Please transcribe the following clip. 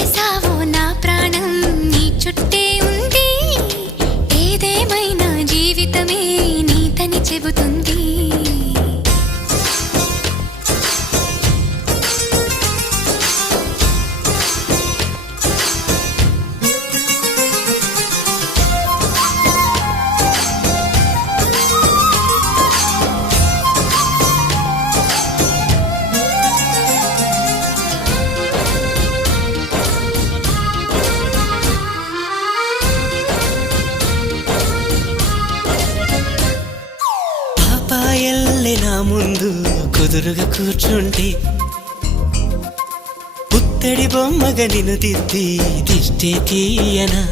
చేసావో నా ప్రాణం నీ చుట్టే ఉంది. ఏదేమైనా జీవితమే నీతని చెబుతుంది. పాపాయల్లే నా ముందు కుదురుగా కూర్చుంటే పుత్తడి బొమ్మగా నిన్ను దిద్ది దిష్టే తీయనా.